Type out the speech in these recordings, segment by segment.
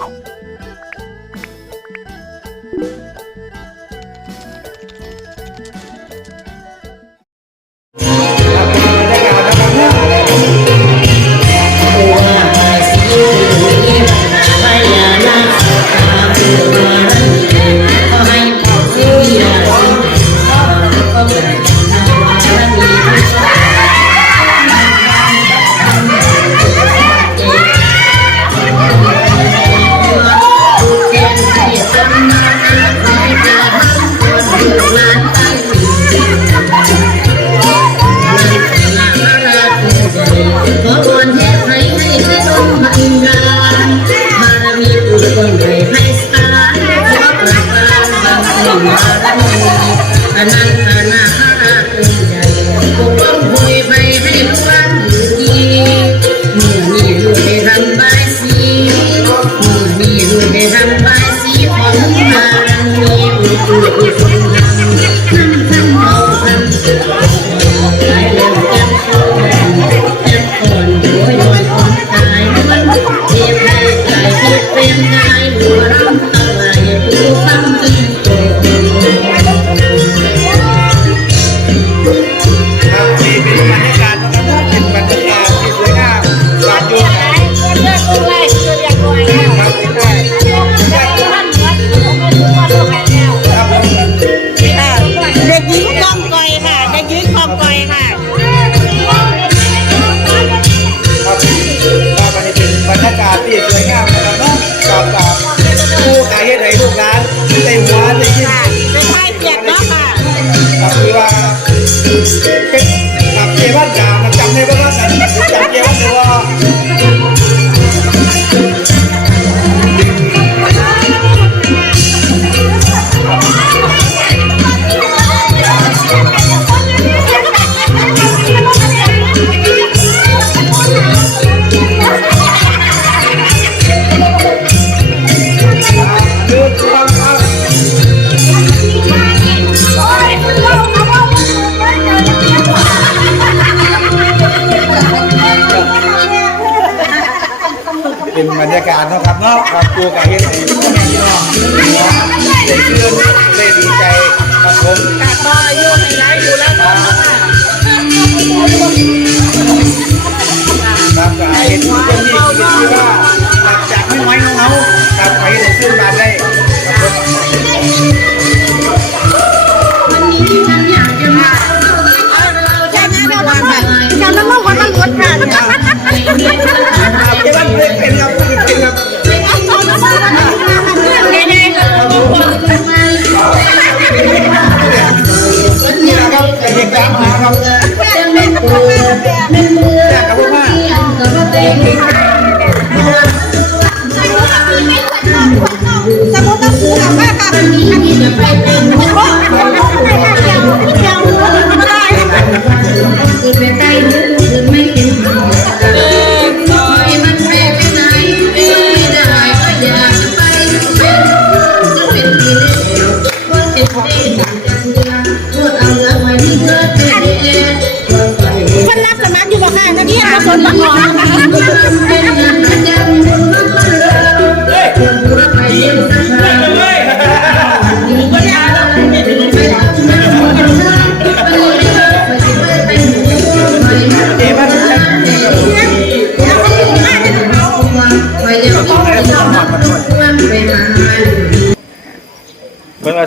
ข บาายการเนาะครับเนาะครับตัวกับเฮ็ดให้พ่อแม่พี่น้องได้ชื่นได้ดีใจครับผมกาต่ออายุให้ร้ายอยู่แล้วเนาะครับก็เห็นคนนี้คือว่าหลังจากไม่ไหวของเขาครับไปได้ชื่นบานได้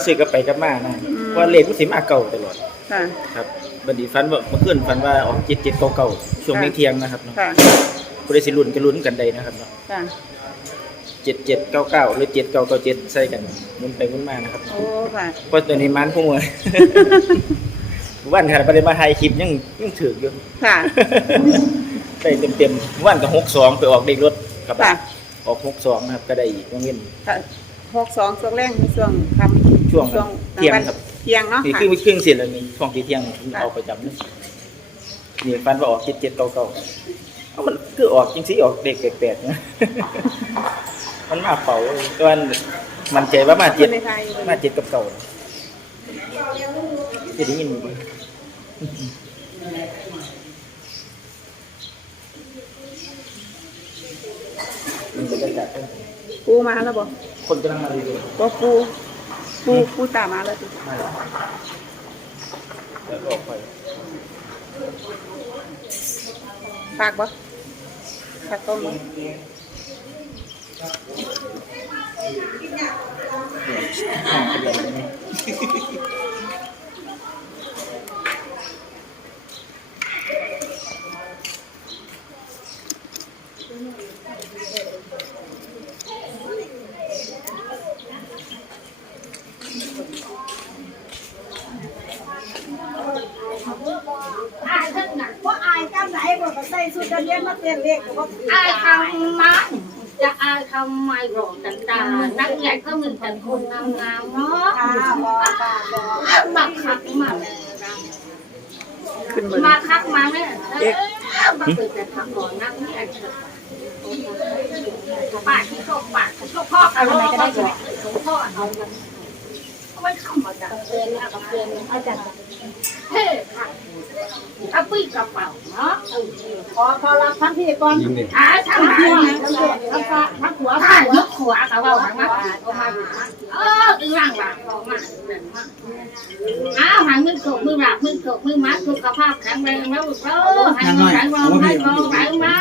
ซื้อกลับไปกลับมานะว่าเลขมันสิมาเก่าตลอดค่ะ ครับบัดนี้ฝันว่าเมื่อคืนฝันว่าออก7 7 9 9ช่วงเที่ยงๆนะครับเนาะค่ะ ผู้ใดสิลุ้นก็ลุ้นกันได้นะครับเนาะค่ะ7 7 9 9หรือ7 9 9 7ใส่กันหมุนไปหมุนมานะครับโอ้ ค่ะ เพราะตัวนี้มันพุ่งเลย วันขนาดบ่ได้มาถ่ายคลิปยังยังถืออยู่ ค่ะ ได้เต็มๆวันก็62ไปออกเด็กรถครับค่ะ ออก62นะครับก็ได้อีกวงเงินค่ะหกสองช่วงแรกในช่วงคำ ช่วงช่วงเที่ยงครับเที่ยงเนาะนี่ค่ะ คือครึ่งเสร็จแล้วนี่ช่วงที่เที่ยงเอาประจำเลยนี่ฟันว่าออกเจ็ดเจ็ดเก่าเก่าเอามันคือออกจริงสิออกเด็กแปลกๆนะมันมาเป่าก็มันมันใจว่ามาเจ็ดในไทยมาเจ็ดกับเก่าจะได้ยินไหมมันเป็นรยากาศเป็นปูมาแล้วบ่คนกำลังมาเรื่อยบ่ปู ปูปูตามมาแล้วสิๆมาแล้วออกไปฝากบ่ฝากต้มบ่ ห้องเป็นอะไรไหม อายทั้งหนักว่าอายกำไหนบ่ก็ใส่สุด เรียนมาเลขก็บ่อายทำไมจะอายทำไมหลอกกันตานักเรียนก็มีแต่คนงามๆเนาะค่ะบ่บ่บ่มาคักมาเลยมาคักมาเนี่ยเอ๊ะมาเกิดแต่ทำหล่อนักเรียนเถอะป่าที่โชคป่าที่โชคพ่ออะไรก็ได้ของพ่อเอาไม่ธรรมดาเพื่อนนะกับเพื่อนอาจารย์เฮ้ค่ะ กระปี้กระเป๋าเนาะขอขอรับทั้งพี่ก่อนอาทำไมทั้งหัวทั้งฟ้าทั้งหัวถ้ายกขวากับเราทางนั้นออกมาอยู่นะเออตึงร่างหลังออกมาเด่นมากอ้าวหางมือโขกมือหลับมือโขกมือมัดสุขภาพแข็งแรงแล้วเออให้มันไหลรองให้รองไหลมา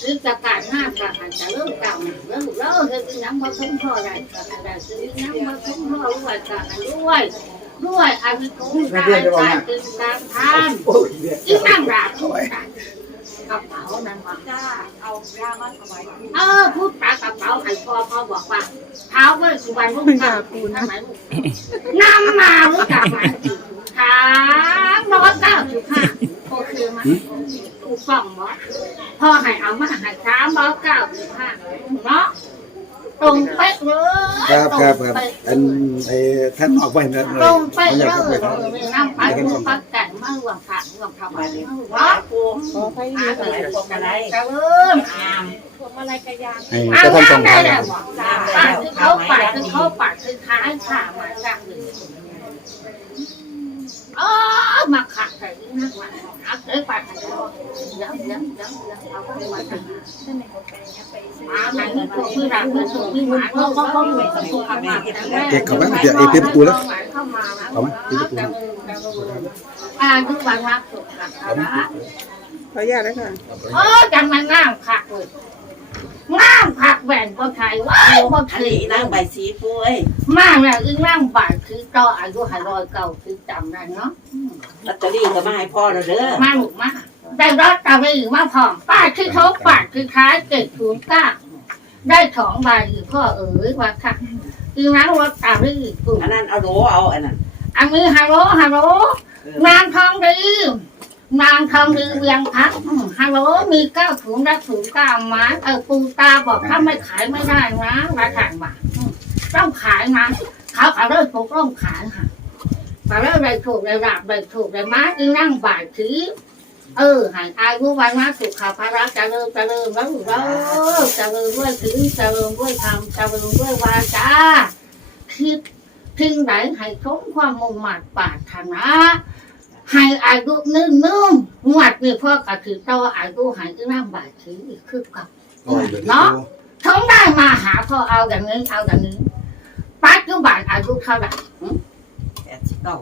คือจะการหน้าการหันจะเริ่มเก่าเริ่มเริ่มคือน้ำมาทุ่มพ่ออะไรอะไรคือน้ำมาทุ่มพ่อด้วยกันด้วย ด้วยอันนี้คุ้มการการตึงการทำโอ้ยเรียกอีนั่งรักกระเป๋านั้นว่าจ้าเอายามาถวายเออพูดปากกระเป๋าให้พ่อพ่อบอกว่าเท้าเมื่อสุวรรณลูกเก้าปูนะไหมลูกนำมารู้จักไหมถามร้อยเก้าสิบห้าโอเคไหมถูกต้องไหมพ่อให้เอามาให้สามร้อยเก้าสิบห้าเนาะ ตรงเป๊ะเลยครับครับครับอันไอ้ท่านออกไปนั่นเลยตรงเป๊ะเลเข้ายไปน้ำไปดูปักแต่งมาหวังผักหวังทำอะไรเนาะขอไปมีอะไรพวกอะไรจะเริ่มอ่านพวงมาลัยกระยาให้อ่าเจ้านท่านต้องได้การแล้วปาดคือเขาปาดคือเขาปาดคือท้าขาหมาดังเลยอ๋อมาขัดใส่นักมาอักเอ้ยปาดใส่ยังยังยังยังเอาไปมาทำอ่าไหนมันถูกมือหลังมันถูกมือหมาเขาเขาเขาไม่ถูกทำมาเด็กเขาบ้างเดี๋ยวไอ้ปิดประตูแล้วเข้ามาแล้วเอาไหมปิดประตูอ่าทุกวันรักสุขนะขออนุญาตแล้วค่ะเออจังมันง่ามผักเลย ง่ามผักแหวนก็ใครว่าก็อันคือนี้นั่งใบสีปุ้ยมากนะอึ้งร่างบาทคือต่ออายุหารอยเก่าคือจำได้เนาะลอตเตอรี่ก็มาให้พ่อแล้วเด้อมาหนุกมากได้รถตาไปอีกมาพร้อมป้าที่เขาปาดคือท้ายเจ็ดศูนย์เก้าได้สองใบอีกพ่อเอ๋ยว่าค่ะอีนั้นรถตาไปอีกกลุ่มอันนั้นเอาโหลเอาอันนั้นอันนี้ฮัลโหลฮัลโหลนางทองดี นางทองดีเวียงพักฮัลโหลมีเก้าถุงได้ถุงเก้าไม้เออปูตาบอกถ้าไม่ขายไม่ได้นะราคาบาทต้องขายนะเขาเขาเริ่มปกต้องขายค่ะแต่แล้วได้ถูกได้ราบได้ถูกได้มาอีนั่งบ่ายถือเออหายอายุวันมาสุขภาระเจริญเจริญแล้วเด้อเริญด้วยถือเริญด้วยธรรมเริญด้วยวาจาคิดทิ้งไหนให้สมความมุ่งมั่นปรารถนา ให้อายุนึ่งนึ่งงวดนี้พ่อกระถือต่ออายุใหายอีนั่งบ่ายถืออีกคือกับโอ้ยเดี๋ยวนี้เนาะท้องได้มาหาพ่อเอาอย่างนี้เอาอย่างนี้ปัจจุบันอายุเท่าไหร่แปดสิบเก้า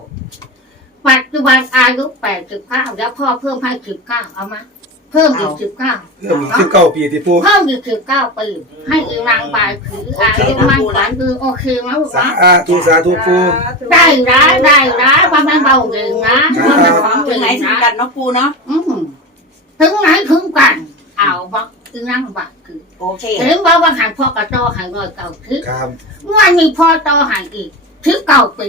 ปัจจุบันอายุแปดสิบเก้าแล้วพ่อเพิ่มให้สิบเก้าเอามา เพิ่มอีกสิบเก้าเริ่มสิบเก้าปีที่ปูเพิ่มอีกสิบเก้าปีให้อีนางบายถืออายุมันขวัญคือโอเคไหมลูกสานะธุสาธุปูได้ร้ายได้ร้ายว่ามันเบาเองนะว่ามันของถึเองไหนถึงนะกันเนาะปูเนาะอืมถึงไหนถึงกันเอาบักอีนางบายคือโอเคเห็นว่าว่าหันพ่อกระโตหันรอยเก่าคือครับเมื่อมีพ่อโตหันอีกถึงเก่าปี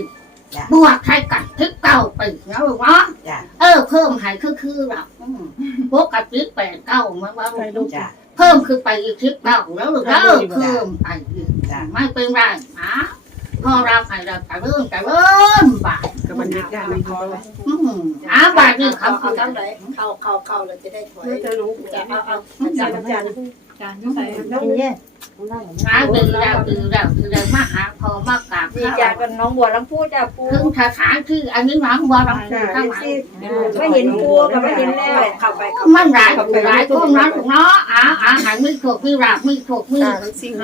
บวกใครกันถึงเก่าปีนะลูกเนาะจ้ะเออเพิ่มใหายคือคือแบบอืมปกติแปดเก้ามันว่าลูกจ้ะเพิ่มคือไปอีกทิศเก้าแล้วลูกเออเพิ่มไปอีกจ้ะไม่เป็นไรนะ พอเราให้เราจะเริ่มจะเริ่มบาทกับบรรยากาศมันพอแล้วอืมอ่าบาทนี่เขาเอาเอาจังไหนเขาเขาเขาแล้วจะได้ถอยจะรู้จะเอาเอาจานจานจานใส่นะดีแล้วดีแล้วคือได้มาหาพอมากราบนี่จากกันน้องบัวลำพูจ้ะปูถึงสถานที่อันนี้หวังบัว่าเราข้างหลังไม่เห็นปูกับไม่เห็นแล้วเข้าไปมันหลายหลายคนนั้นเนาะอ่าอ่าหันไม่ถโชคมีราบมีโชคมี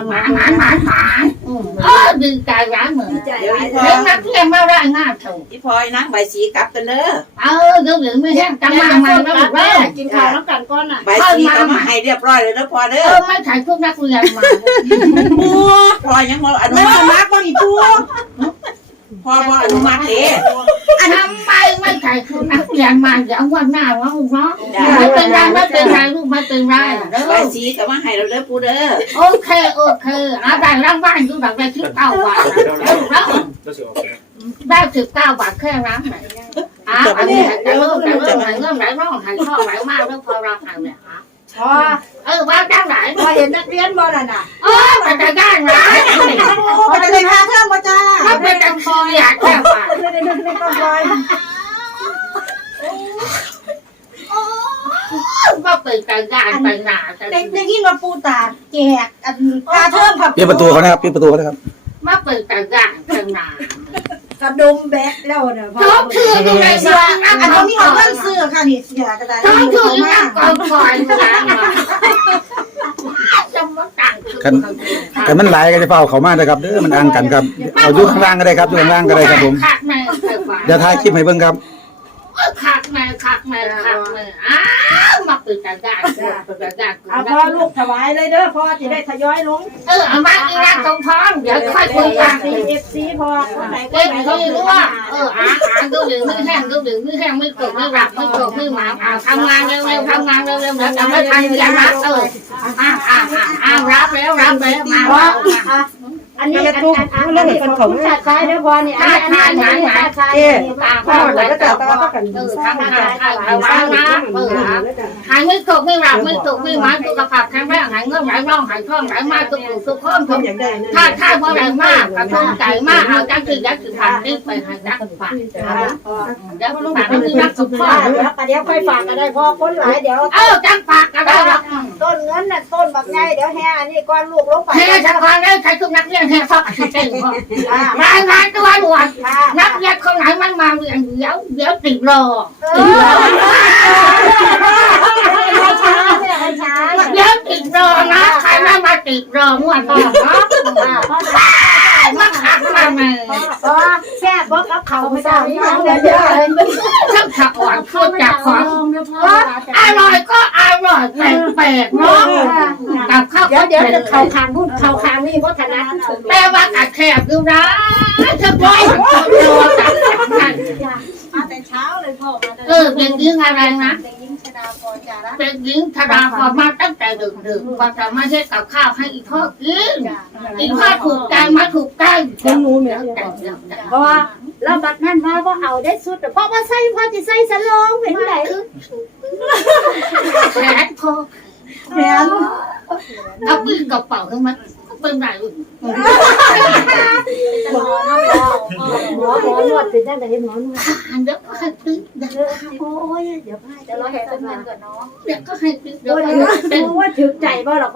หมาหมาหมาหมาอืม เออดีใจร้ายเหมือนเดี๋ยวอีพอเด็กนักเรียนมาได้ง่ายถูกอีพอยนั่งใบสีกลับกันเด้อเออเดี๋ยวหรือไม่แห้งจะมาใหม่แล้วลูกเอ้ยกินข้าวน้ำกันก่อนน่ะใบสีก็มาให้เรียบร้อยเลยเด้อพอเด้เอออไม่ถ่ายพวกนักเรียนมาปูพอยังบ่อนุมัติมากบ่อีปูพอบ่อนุมัติเด้ ทำไมไม่ถ่ายพวกนักเรียนมาเดี๋ยววันหน้าว่าลูกเนาะไม่เป็นไรไม่เป็นไรลูกไม่เป็นไรเด้ใบอสีก็มาให้เราเด้อปูเด้อโอเคโอเคเอาได้รางวัลอยู่แบบได้สิบเก้าบาทแล้วได้สิบเก้าบาทแค่นั้นไหนอ้าวอันนี้จะเริ่มจะเริ่มไหนเริ่มไหนร้องไหนชอไหนมากแล้วพอเราทำเนี่ย พอเออว่าได้ไหนพอเห็นนักเรียนบ่น่ะน่ะเออมันจะได้ไหนพอจะได้พาเพิ่มบ่จ้าถ้าเป็นจังคอยอยากแค่บาทได้ได้ได้ก็พอยก็เป็นการงานไปหนาจะได้ได้ยินว่าปูตาแจกอันพาเพิ่มผับปิดประตูเขานะครับปิดประตูเขานะครับมาเป็นการงานไปหนา กระดมแบกแล้วน่ะพอท้องคืออยู่ในเสื้เสื้อออัอันนเขานี้มีขขอองงเพื่เพื่ออนนซื้อค่ะนี่เสียกระดาษท้องคืออยู่นั่งกองคอยนะจะมาต่างคือกันมันหลายกันจะเฝ้าเขามาเลยครับเด้อมันอ่างกันครับเอาอยู่ข้างล่างก็ได้ครับอยู่ข้างล่างก็ได้ครับผมคักแม่เคยฟังเดี๋ยวถ่ายคลิปให้เบิ่งครับคักแม่คักแม่คักแม่อ้าวมาเป็นการงานเป็นการงานเอาพ่อลูกถวายเลยเด้อพ่อจะได้ทยอยลงเออเอามาอีรักตรงพร้อมเดี๋ยวค่อยคุยกันซีเอฟซีพอคนไหนคเก็นบไหนเขารู้ว่าเอออาหารก็ดื่มไม่แห้งก็ดื่มไม่แห้งไม่กดไม่หลับไม่กดไม่หมาอ่าทำงานเร็วๆทำงานเร็วๆเดี๋ยวจะไม่ทันยังรักเอออ่าอ่าอ่าอ่ารับแล้วรับแล้วมาพ่อ อันนี้อันอันอันนี้ของชาติชายเด้อพ่อนี่อันนี้อันนี้ชาติชายอ่าพ่อแล้วก็ต่อเออทำงานใครระวังนะเออหายไม่กดไม่หลับไม่กดไม่หมาสุขภาพแข็งแรงหายเงินไหลร่องหายท่องไหลมาสุขสุขคนทุกถ้าถ้าเพราะอะไรมากกระทงใจมากเอาจังคือยักษ์คือผ่านนี่ไปหาจักษ์ฝากเดี๋ยวฝากก็คือรักสุขภาพเดี๋ยวเดี๋ยวค่อยฝากก็ได้พ่อคนหลายเดี๋ยวเออจังฝากก็ได้หรอกต้นเงินน่ะต้นบักใหญ่เดี๋ยวแห่อันนี้ก้อนลูกลงไปเฮ้ยฉันขอได้ใครคือนักเรียนแห่ฟอกสิเก่งพ่อรางานตัวด่วนนักเรียนคนไหนมันมาเรียนเดี๋ยวเดี๋ยวติดรอเดี๋ยวติดรอนะใครไม่มาติดรอมั่วต่อเนาะมาขัดมาแม่พ่อแซ่บบ่กับเขาไม่ได้เดี๋ยวเดี๋ยวช่างขัดอ่อนพูดจากของอร่อยก็อร่อยแปลกๆเนาะ เดี๋ยวก็เดี๋ยวเป็นจะเขาคางพูดเขาคางนี่เพราะถนัดแต่ว่ากัดแคบดูนะเฉพาะมันคนโตกับนั่นมาแต่เช้าเลยพ่อมาแต่เออเป็นยิงอะไรนะยิงชดาพรจาระเป็นยิงธดาพอมาตั้งแต่ดึกๆว่าจะมาเฮ็ดกับข้าวให้อีพ่อกินอีพ่อถูกใจมาถูกใจคนรู้เหมือนกันเพราะว่าเราบัดนั้นมาว่าเอาได้สุดเพราะว่าใส่พ่อจะใส่สลองเป็นไหนแขนพอ แม่เอาปืนกระเป๋าให้มันเป็นไรหมอหมอหมอนวดเป็นได้ไหนหมอนวดอันเดี๋ยวก็ให้ตึ๊ดเดี๋ยวโอ้ยเดี๋ยวให้เดี๋ยวเราแห่ต้นเงินก่อนเนาะเดี๋ยวก็ให้ตึ๊ดเดี๋ยวโอ้ยก็ให้ตึ๊ดว่าถึงใจบ่หรอ